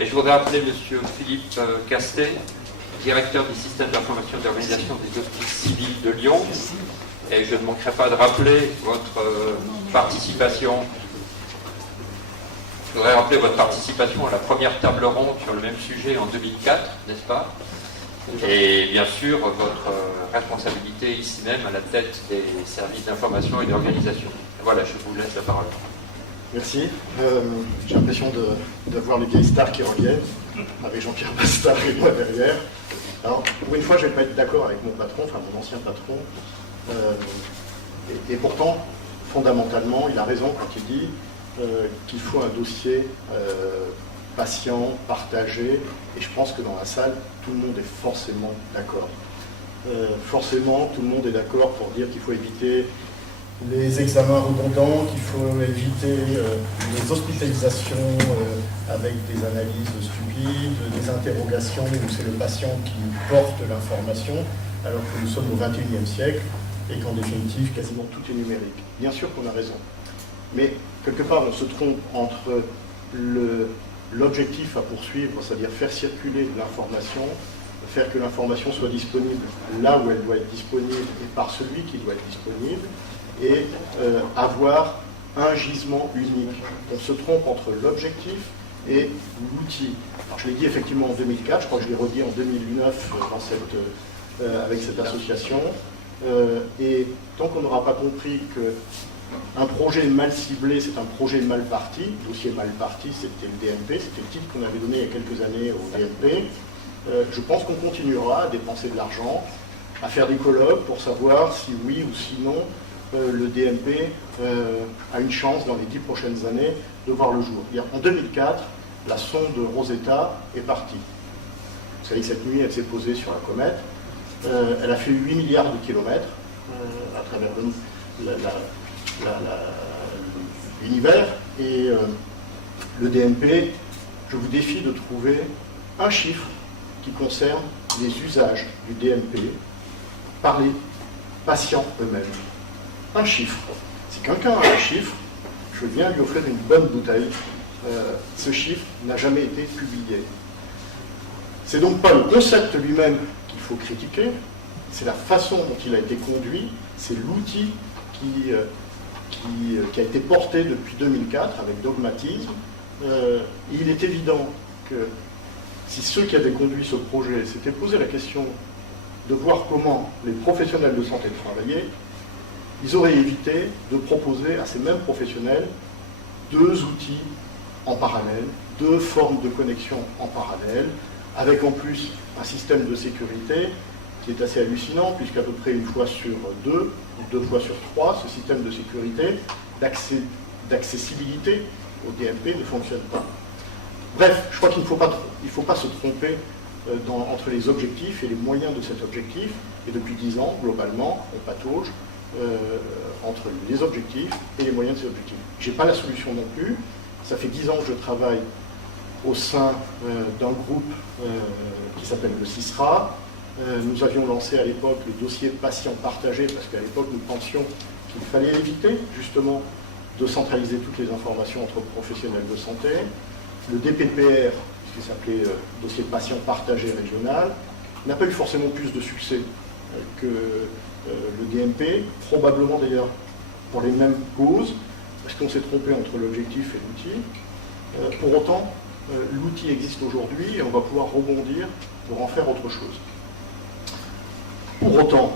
Et je voudrais appeler M. Philippe Castet, directeur du système d'information d'organisation des hospices civils de Lyon. Et je ne manquerai pas de rappeler votre participation. Je voudrais rappeler votre participation à la première table ronde sur le même sujet en 2004, n'est-ce pas? Et bien sûr, votre responsabilité ici même à la tête des services d'information et d'organisation. Voilà, je vous laisse la parole. Merci. J'ai l'impression de voir les vieilles stars qui reviennent, avec Jean-Pierre Bastard et moi derrière. Alors, pour une fois, je ne vais pas être d'accord avec mon patron, enfin mon ancien patron. Et pourtant, fondamentalement, il a raison quand il dit qu'il faut un dossier patient, partagé, et je pense que dans la salle, tout le monde est forcément d'accord. Forcément, tout le monde est d'accord pour dire qu'il faut éviter les examens redondants, qu'il faut éviter les hospitalisations avec des analyses stupides, des interrogations où c'est le patient qui porte l'information, alors que nous sommes au XXIe siècle et qu'en définitive, quasiment tout est numérique. Bien sûr qu'on a raison, mais quelque part, on se trompe entre l'objectif à poursuivre, c'est-à-dire faire circuler de l'information, faire que l'information soit disponible là où elle doit être disponible et par celui qui doit être disponible, et avoir un gisement unique. On se trompe entre l'objectif et l'outil. Je l'ai dit effectivement en 2004, je crois que je l'ai redit en 2009 avec cette association, et tant qu'on n'aura pas compris qu'un projet mal ciblé, c'est un projet mal parti, dossier mal parti, c'était le DMP, c'était le titre qu'on avait donné il y a quelques années au DMP, je pense qu'on continuera à dépenser de l'argent, à faire des colloques pour savoir si oui ou sinon le DMP a une chance dans les 10 prochaines années de voir le jour. En 2004, la sonde Rosetta est partie. Vous savez que cette nuit, elle s'est posée sur la comète. Elle a fait 8 milliards de kilomètres à travers l'univers. Et le DMP, je vous défie de trouver un chiffre qui concerne les usages du DMP par les patients eux-mêmes. Un chiffre. Si quelqu'un a un chiffre, je viens lui offrir une bonne bouteille. Ce chiffre n'a jamais été publié. C'est donc pas le concept lui-même qu'il faut critiquer, c'est la façon dont il a été conduit, c'est l'outil qui a été porté depuis 2004 avec dogmatisme. Il est évident que si ceux qui avaient conduit ce projet s'étaient posé la question de voir comment les professionnels de santé travaillaient, ils auraient évité de proposer à ces mêmes professionnels 2 outils en parallèle, 2 formes de connexion en parallèle, avec en plus un système de sécurité qui est assez hallucinant, puisqu'à peu près 1 fois sur 2, ou 2 fois sur 3, ce système de sécurité, d'accessibilité au DMP ne fonctionne pas. Bref, je crois qu'il ne faut pas se tromper entre les objectifs et les moyens de cet objectif, et depuis 10 ans, globalement, on patauge entre les objectifs et les moyens de ces objectifs. Je n'ai pas la solution non plus. Ça fait 10 ans que je travaille au sein d'un groupe qui s'appelle le CISRA. Nous avions lancé à l'époque le dossier patient partagé, parce qu'à l'époque nous pensions qu'il fallait éviter justement de centraliser toutes les informations entre professionnels de santé. Le DPPR, ce qui s'appelait dossier patient partagé régional, n'a pas eu forcément plus de succès que le DMP, probablement d'ailleurs pour les mêmes causes, parce qu'on s'est trompé entre l'objectif et l'outil. Pour autant, l'outil existe aujourd'hui et on va pouvoir rebondir pour en faire autre chose. Pour autant,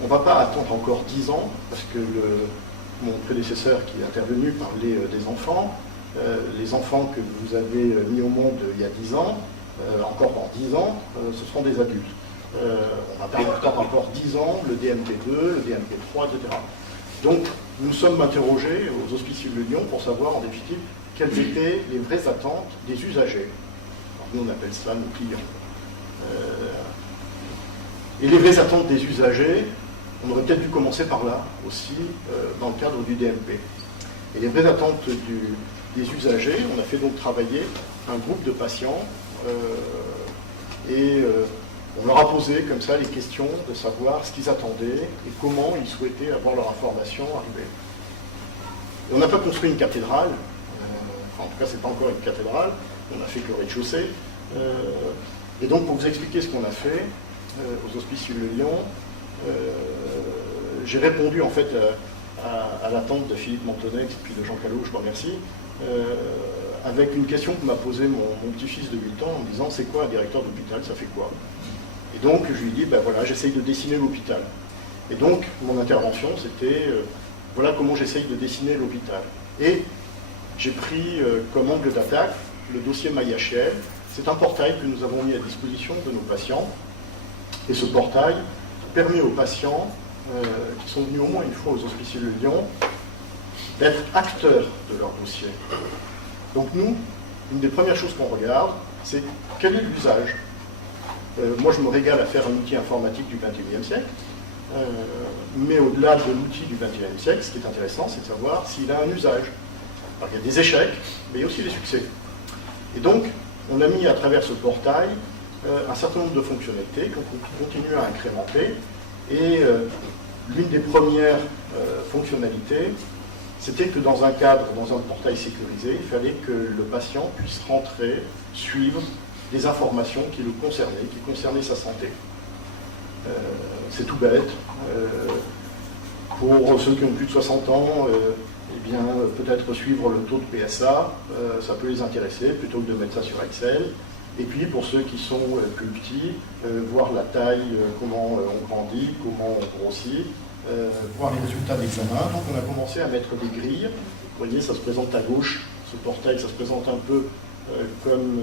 on ne va pas attendre encore 10 ans, parce que mon prédécesseur qui est intervenu parlait des enfants. Les enfants que vous avez mis au monde il y a 10 ans, encore dans 10 ans, ce seront des adultes. On va pas attendre encore 10 ans, le DMP2, le DMP3, etc. Donc, nous sommes interrogés aux Hospices Civils de Lyon pour savoir, en définitive, quelles étaient les vraies attentes des usagers. Alors, nous, on appelle cela nos clients. Et les vraies attentes des usagers, on aurait peut-être dû commencer par là aussi, dans le cadre du DMP. Et les vraies attentes des usagers, on a fait donc travailler un groupe de patients on leur a posé comme ça les questions de savoir ce qu'ils attendaient et comment ils souhaitaient avoir leur information arrivée. Et on n'a pas construit une cathédrale, en tout cas c'est pas encore une cathédrale, on a fait que le rez-de-chaussée. Et donc, pour vous expliquer ce qu'on a fait aux Hospices de Lyon, j'ai répondu en fait à l'attente de Philippe Montonex et puis de Jean Callot, je vous remercie, avec une question que m'a posée mon petit-fils de 8 ans en me disant c'est quoi un directeur d'hôpital, ça fait quoi? Et donc je lui ai dit ben voilà, j'essaye de dessiner l'hôpital. Et donc mon intervention c'était voilà comment j'essaye de dessiner l'hôpital. Et j'ai pris comme angle d'attaque le dossier MyHL. C'est un portail que nous avons mis à disposition de nos patients. Et ce portail permet aux patients qui sont venus au moins une fois aux Hospices de Lyon d'être acteurs de leur dossier. Donc nous, une des premières choses qu'on regarde, c'est quel est l'usage. Moi, je me régale à faire un outil informatique du XXIe siècle, mais au-delà de l'outil du XXIe siècle, ce qui est intéressant, c'est de savoir s'il a un usage. Alors, il y a des échecs, mais il y a aussi des succès. Et donc, on a mis à travers ce portail un certain nombre de fonctionnalités qu'on continue à incrémenter. Et l'une des premières fonctionnalités, c'était que dans un cadre, dans un portail sécurisé, il fallait que le patient puisse rentrer, suivre des informations qui le concernaient, qui concernaient sa santé. C'est tout bête. Pour ceux qui ont plus de 60 ans, eh bien, peut-être suivre le taux de PSA, ça peut les intéresser, plutôt que de mettre ça sur Excel. Et puis, pour ceux qui sont plus petits, voir la taille, comment on grandit, comment on grossit, voir les résultats d'examen. Donc, on a commencé à mettre des grilles. Vous voyez, ça se présente à gauche, ce portail, ça se présente un peu comme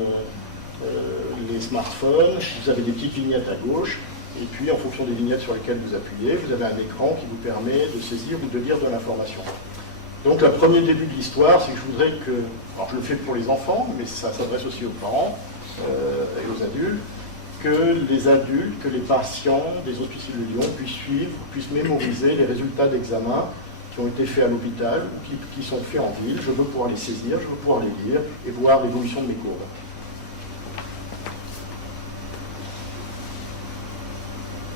les smartphones. Vous avez des petites vignettes à gauche. Et puis, en fonction des vignettes sur lesquelles vous appuyez, vous avez un écran qui vous permet de saisir ou de lire de l'information. Donc, le premier début de l'histoire, c'est que je voudrais que... Alors, je le fais pour les enfants, mais ça s'adresse aussi aux parents et aux adultes, que les adultes, que les patients des Hospices de Lyon puissent suivre, puissent mémoriser les résultats d'examen qui ont été faits à l'hôpital ou qui sont faits en ville. Je veux pouvoir les saisir, je veux pouvoir les lire et voir l'évolution de mes courbes.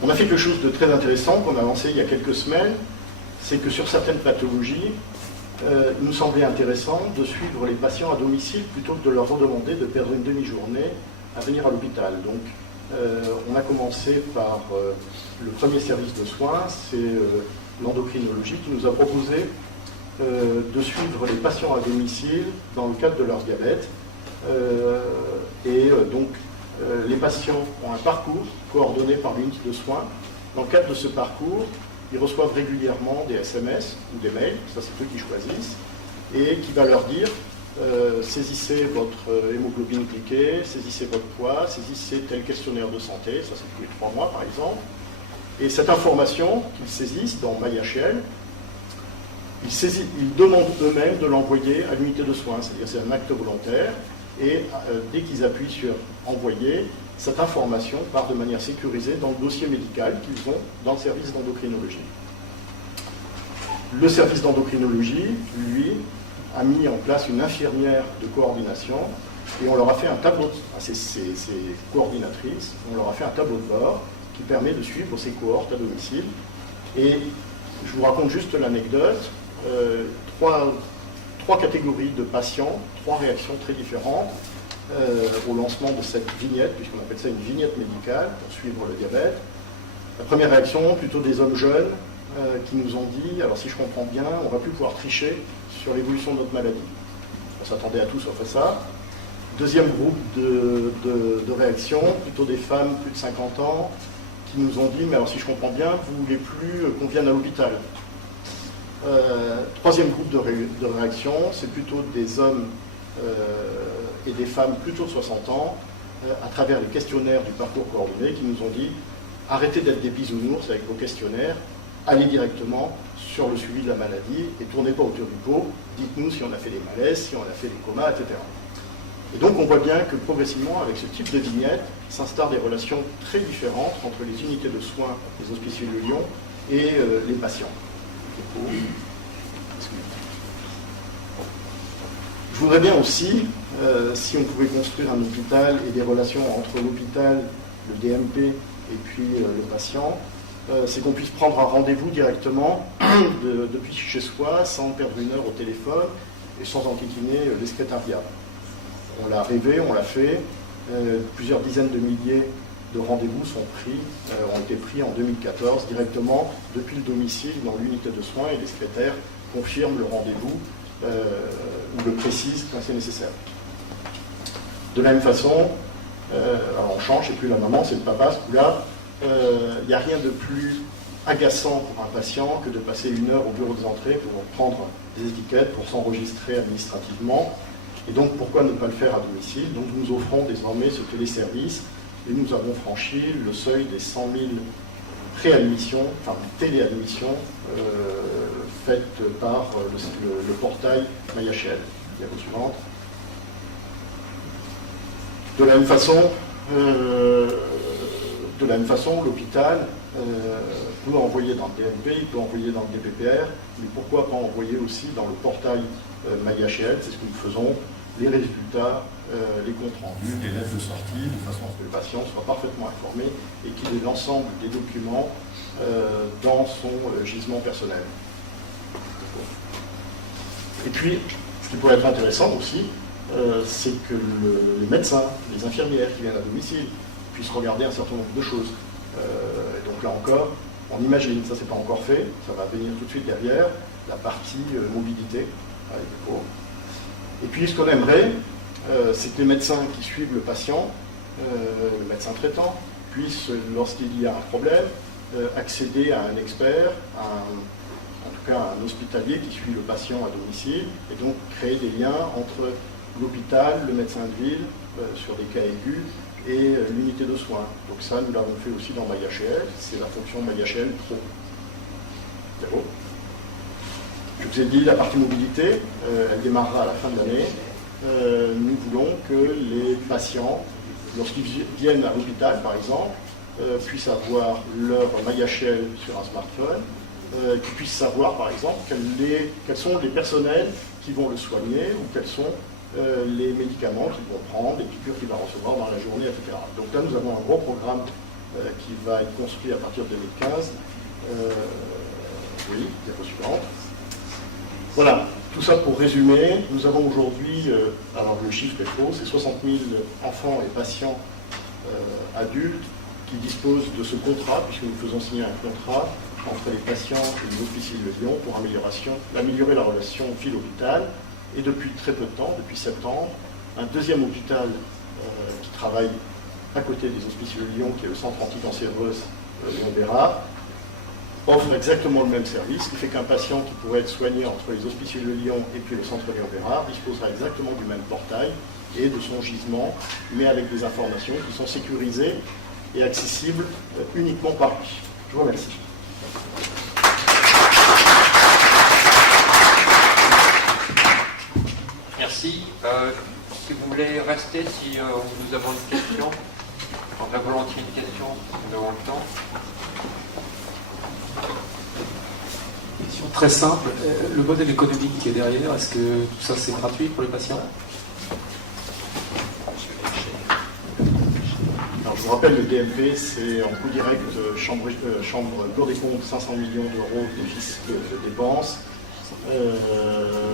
On a fait quelque chose de très intéressant qu'on a lancé il y a quelques semaines, c'est que sur certaines pathologies, il nous semblait intéressant de suivre les patients à domicile plutôt que de leur redemander de perdre une demi-journée à venir à l'hôpital. Donc, on a commencé par le premier service de soins, c'est l'endocrinologie qui nous a proposé de suivre les patients à domicile dans le cadre de leur diabète. Donc, les patients ont un parcours coordonné par l'unité de soins. Dans le cadre de ce parcours, ils reçoivent régulièrement des SMS ou des mails, ça c'est eux qui choisissent, et qui va leur dire saisissez votre hémoglobine glyquée, saisissez votre poids, saisissez tel questionnaire de santé, ça c'est tous les 3 mois par exemple. Et cette information qu'ils saisissent dans MyHL, ils demandent eux-mêmes de l'envoyer à l'unité de soins, c'est-à-dire c'est un acte volontaire, et dès qu'ils appuient sur envoyer, cette information part de manière sécurisée dans le dossier médical qu'ils ont dans le service d'endocrinologie. Le service d'endocrinologie, lui, a mis en place une infirmière de coordination et on leur a fait un tableau, ces coordinatrices, on leur a fait un tableau de bord qui permet de suivre ces cohortes à domicile. Et je vous raconte juste l'anecdote, trois catégories de patients, 3 réactions très différentes au lancement de cette vignette, puisqu'on appelle ça une vignette médicale pour suivre le diabète. La première réaction, plutôt des hommes jeunes qui nous ont dit, alors si je comprends bien, on va plus pouvoir tricher sur l'évolution de notre maladie. On s'attendait à tout sauf à ça. Deuxième groupe de réactions, plutôt des femmes plus de 50 ans qui nous ont dit, mais alors si je comprends bien, vous ne voulez plus qu'on vienne à l'hôpital. Troisième groupe de réactions, c'est plutôt des hommes et des femmes plutôt de 60 ans, à travers les questionnaires du parcours coordonné, qui nous ont dit arrêtez d'être des bisounours avec vos questionnaires, allez directement sur le suivi de la maladie et tournez pas autour du pot, dites-nous si on a fait des malaises, si on a fait des comas, etc. Et donc on voit bien que progressivement, avec ce type de vignette, s'installent des relations très différentes entre les unités de soins des Hospices de Lyon et les patients. Je voudrais bien aussi, si on pouvait construire un hôpital et des relations entre l'hôpital, le DMP et puis le patient, c'est qu'on puisse prendre un rendez-vous directement depuis chez soi, sans perdre une heure au téléphone et sans enquiquiner les secrétariats. On l'a rêvé, on l'a fait. Plusieurs dizaines de milliers de rendez-vous ont été pris en 2014 directement depuis le domicile dans l'unité de soins, et les secrétaires confirment le rendez-vous ou le précisent quand c'est nécessaire. De la même façon, alors on change, c'est plus la maman, c'est le papa, ce coup-là. Il n'y a rien de plus agaçant pour un patient que de passer 1 heure au bureau des entrées pour prendre des étiquettes, pour s'enregistrer administrativement. Et donc, pourquoi ne pas le faire à domicile? Donc, nous offrons désormais ce téléservice, et nous avons franchi le seuil des 100 000 préadmissions, enfin téléadmissions, faites par le portail MyHL. Diapo suivante. De la même façon, l'hôpital peut envoyer dans le DMP, il peut envoyer dans le DPPR, mais pourquoi pas envoyer aussi dans le portail MyHL? C'est ce que nous faisons, les résultats, les comptes rendus, les lettres de sortie, de façon à ce que le patient soit parfaitement informé et qu'il ait l'ensemble des documents dans son gisement personnel. Et puis, ce qui pourrait être intéressant aussi, c'est que les médecins, les infirmières qui viennent à domicile puissent regarder un certain nombre de choses. Et donc là encore, on imagine, ça c'est pas encore fait, ça va venir tout de suite derrière, la partie mobilité. Et puis ce qu'on aimerait, c'est que les médecins qui suivent le patient, le médecin traitant, puissent, lorsqu'il y a un problème, accéder à un expert, en tout cas à un hospitalier qui suit le patient à domicile, et donc créer des liens entre l'hôpital, le médecin de ville, sur des cas aigus, et l'unité de soins. Donc ça, nous l'avons fait aussi dans MyHL, c'est la fonction MyHL Pro. Zéro. Je vous ai dit, la partie mobilité, elle démarrera à la fin de l'année. Nous voulons que les patients, lorsqu'ils viennent à l'hôpital par exemple, puissent avoir leur MyHL sur un smartphone, qu'ils puissent savoir par exemple quels sont les personnels qui vont le soigner ou quels sont les médicaments qu'ils vont prendre, les piqûres qu'il va recevoir dans la journée, etc. Donc là, nous avons un gros programme qui va être construit à partir de 2015. Oui, diapo suivante. Voilà, tout ça pour résumer. Nous avons aujourd'hui, alors le chiffre est faux, c'est 60 000 enfants et patients adultes qui disposent de ce contrat, puisque nous faisons signer un contrat entre les patients et les officines de Lyon pour améliorer la relation fil-hôpital. Et depuis très peu de temps, depuis septembre, un deuxième hôpital qui travaille à côté des Hospices de Lyon, qui est le centre anticancéreux Lyon-Bérard, offre exactement le même service, ce qui fait qu'un patient qui pourrait être soigné entre les Hospices de Lyon et puis le centre Lyon-Bérard disposera exactement du même portail et de son gisement, mais avec des informations qui sont sécurisées et accessibles uniquement par lui. Je vous remercie. Merci. Si vous voulez rester, si nous avons une question, on a volontiers une question, nous avons le temps. Question très simple. Le modèle économique qui est derrière, est-ce que tout ça c'est gratuit pour les patients? Alors, je vous rappelle, le DMP, c'est en coût direct, chambre Cour des comptes, 500 millions d'euros de dépenses.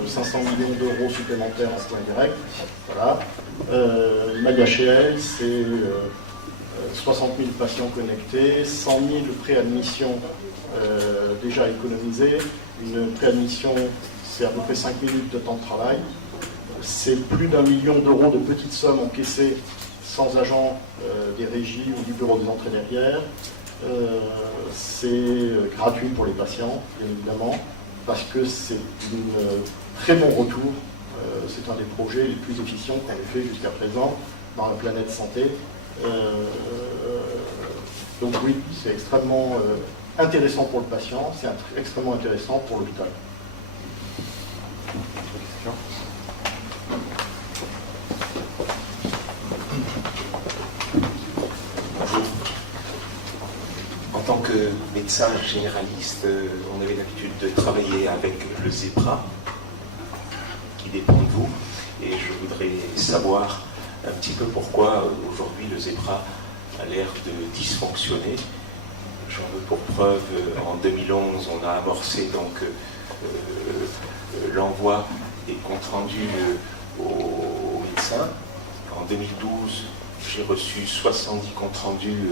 500 millions d'euros supplémentaires en soins directs. Voilà. MyHL, c'est 60 000 patients connectés, 100 000 préadmissions déjà économisées. Une préadmission, c'est à peu près 5 minutes de temps de travail. C'est plus d'1 million d'euros de petites sommes encaissées sans agent des régies ou du bureau des entrées derrière. C'est gratuit pour les patients, bien évidemment, parce que c'est un très bon retour. C'est un des projets les plus efficients qu'on ait fait jusqu'à présent dans la planète santé. Donc oui, c'est extrêmement intéressant pour le patient, c'est extrêmement intéressant pour l'hôpital. Bonjour. En tant que médecin généraliste, on avait l'habitude de travailler avec le ZEPRA, qui dépend de vous, et je voudrais savoir un petit peu pourquoi aujourd'hui le ZEPRA a l'air de dysfonctionner. J'en veux pour preuve, en 2011, on a amorcé donc l'envoi des comptes rendus aux médecins, En 2012, j'ai reçu 70 comptes rendus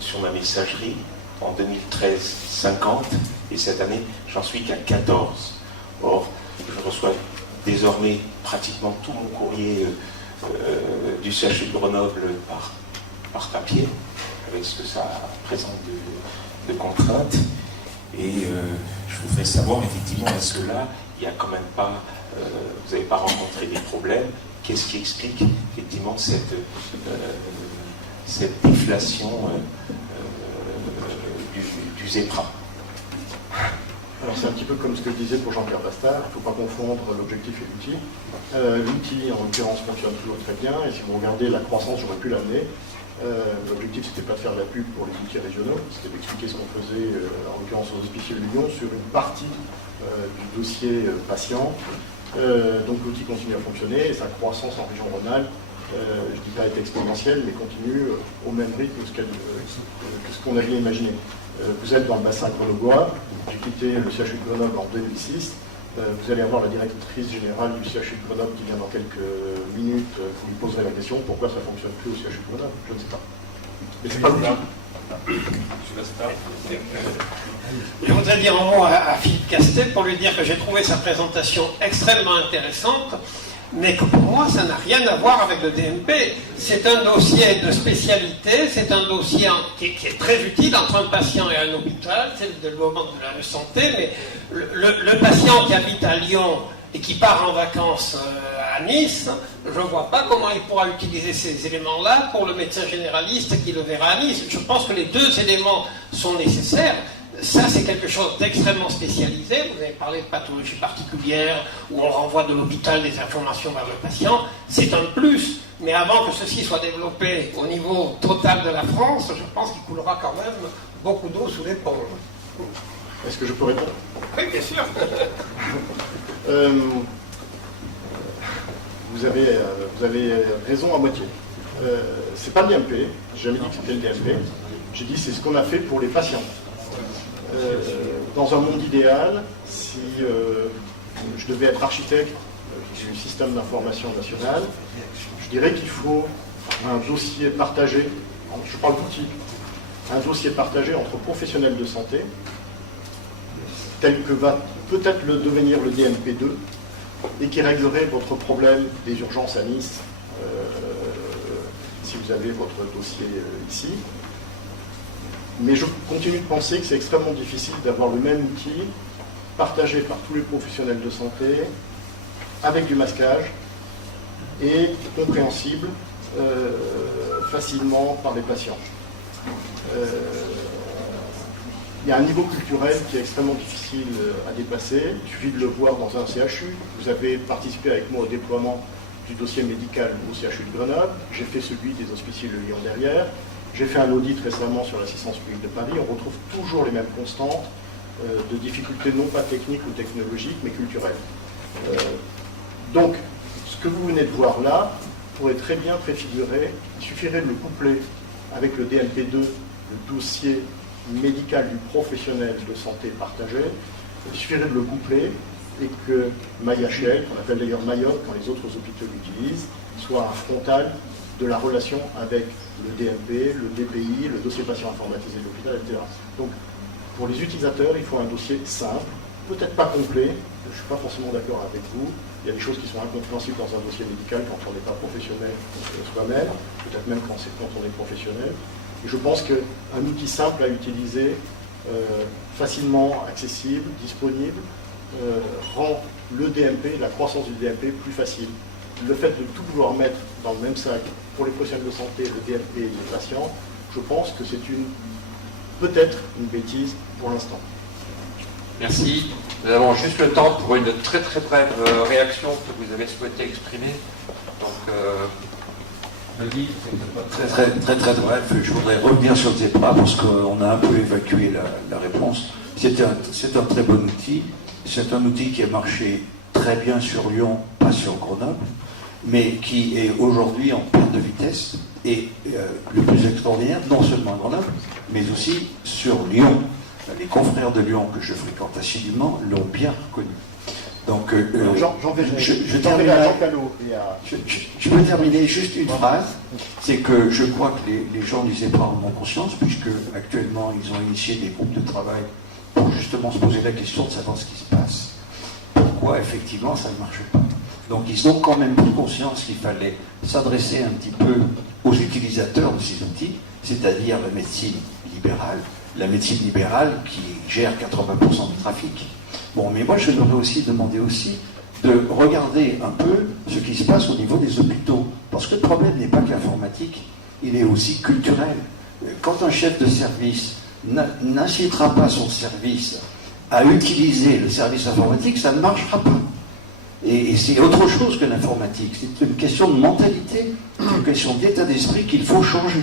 sur ma messagerie. En 2013, 50. Et cette année, j'en suis qu'à 14. Or, je reçois désormais pratiquement tout mon courrier du CHU de Grenoble par papier, avec ce que ça présente de contraintes. Et je voudrais savoir, effectivement, est-ce que là, il n'y a quand même pas, vous n'avez pas rencontré des problèmes? Qu'est-ce qui explique, effectivement, cette déflation du ZEPRA? Alors c'est un petit peu comme ce que je disais pour Jean-Pierre Bastard, il ne faut pas confondre l'objectif et l'outil. L'outil, en l'occurrence, fonctionne toujours très bien, et si vous regardez la croissance, j'aurais pu l'amener. L'objectif, c'était pas de faire de la pub pour les outils régionaux, c'était d'expliquer ce qu'on faisait, en l'occurrence aux Hospiciers de Lyon, sur une partie du dossier patient. Donc l'outil continue à fonctionner, et sa croissance en région Rhône-Alpes, je ne dis pas être exponentielle, mais continue au même rythme que ce qu'on avait imaginé. Vous êtes dans le bassin grenoblois, j'ai quitté le CHU de Grenoble en 2006. Vous allez avoir la directrice générale du CHU de Grenoble qui vient dans quelques minutes. Vous lui poserez la question pourquoi ça ne fonctionne plus au CHU de Grenoble. Je ne sais pas. Mais c'est pas l'outil. Je voudrais dire un mot à Philippe Castet pour lui dire que j'ai trouvé sa présentation extrêmement intéressante, mais que pour moi, ça n'a rien à voir avec le DMP. C'est un dossier de spécialité, c'est un dossier qui est très utile entre un patient et un hôpital, c'est le développement de la santé, mais le patient qui habite à Lyon et qui part en vacances à Nice, je ne vois pas comment il pourra utiliser ces éléments-là pour le médecin généraliste qui le verra à Nice. Je pense que les deux éléments sont nécessaires. Ça, c'est quelque chose d'extrêmement spécialisé. Vous avez parlé de pathologie particulière, où on renvoie de l'hôpital des informations vers le patient. C'est un plus. Mais avant que ceci soit développé au niveau total de la France, je pense qu'il coulera quand même beaucoup d'eau sous l'éponge. Est-ce que je peux répondre? Oui, bien sûr. Vous avez raison à moitié. C'est pas le DMP. J'ai jamais dit que c'était le DMP. J'ai dit c'est ce qu'on a fait pour les patients. Dans un monde idéal, si je devais être architecte du système d'information national, je dirais qu'il faut un dossier partagé, je parle d'outils, un dossier partagé entre professionnels de santé, tel que va peut-être le devenir le DMP2, et qui réglerait votre problème des urgences à Nice, si vous avez votre dossier ici. Mais je continue de penser que c'est extrêmement difficile d'avoir le même outil partagé par tous les professionnels de santé, avec du masquage, et compréhensible facilement par les patients. Il y a un niveau culturel qui est extrêmement difficile à dépasser. Il suffit de le voir dans un CHU. Vous avez participé avec moi au déploiement du dossier médical au CHU de Grenoble. J'ai fait celui des Hospiciers de Lyon derrière. J'ai fait un audit récemment sur l'assistance publique de Paris. On retrouve toujours les mêmes constantes de difficultés non pas techniques ou technologiques, mais culturelles. Donc, ce que vous venez de voir là pourrait très bien préfigurer. Il suffirait de le coupler avec le DMP2, le dossier médical du professionnel de santé partagé. Il suffirait de le coupler et que MyHL, qu'on appelle d'ailleurs Mayotte quand les autres hôpitaux l'utilisent, soit un frontal de la relation avec le DMP, le DPI, le dossier patient informatisé de l'hôpital, etc. Donc, pour les utilisateurs, il faut un dossier simple, peut-être pas complet, je ne suis pas forcément d'accord avec vous, il y a des choses qui sont incompréhensibles dans un dossier médical quand on n'est pas professionnel soi-même, peut-être même quand on est professionnel. Et je pense qu'un outil simple à utiliser, facilement accessible, disponible, rend le DMP, la croissance du DMP plus facile. Le fait de tout vouloir mettre dans le même sac pour les professionnels de santé, le DMP et les patients, je pense que c'est peut-être une bêtise pour l'instant. Merci. Nous avons juste le temps pour une très très brève réaction que vous avez souhaité exprimer. Donc, Très bref, je voudrais revenir sur le ZEPRA parce qu'on a un peu évacué la réponse. C'est un très bon outil. C'est un outil qui a marché très bien sur Lyon, pas sur Grenoble, mais qui est aujourd'hui en perte de vitesse. Et le plus extraordinaire, non seulement à Grenoble, mais aussi sur Lyon. Les confrères de Lyon que je fréquente assidûment l'ont bien reconnu. Donc, J'enverrai je à terminerai. Jean Callot et à... Je peux terminer juste une phrase. C'est que je crois que les gens du ZEPRA en ont conscience, puisque actuellement ils ont initié des groupes de travail pour justement se poser la question de savoir ce qui se passe. Pourquoi effectivement ça ne marche pas. Donc ils ont quand même pris conscience qu'il fallait s'adresser un petit peu aux utilisateurs de ces outils, c'est-à-dire la médecine libérale qui gère 80% du trafic. Bon, mais moi je leur ai aussi demandé aussi de regarder un peu ce qui se passe au niveau des hôpitaux. Parce que le problème n'est pas qu'informatique, il est aussi culturel. Quand un chef de service n'incitera pas son service à utiliser le service informatique, ça ne marchera pas. Et c'est autre chose que l'informatique. C'est une question de mentalité, une question d'état d'esprit qu'il faut changer.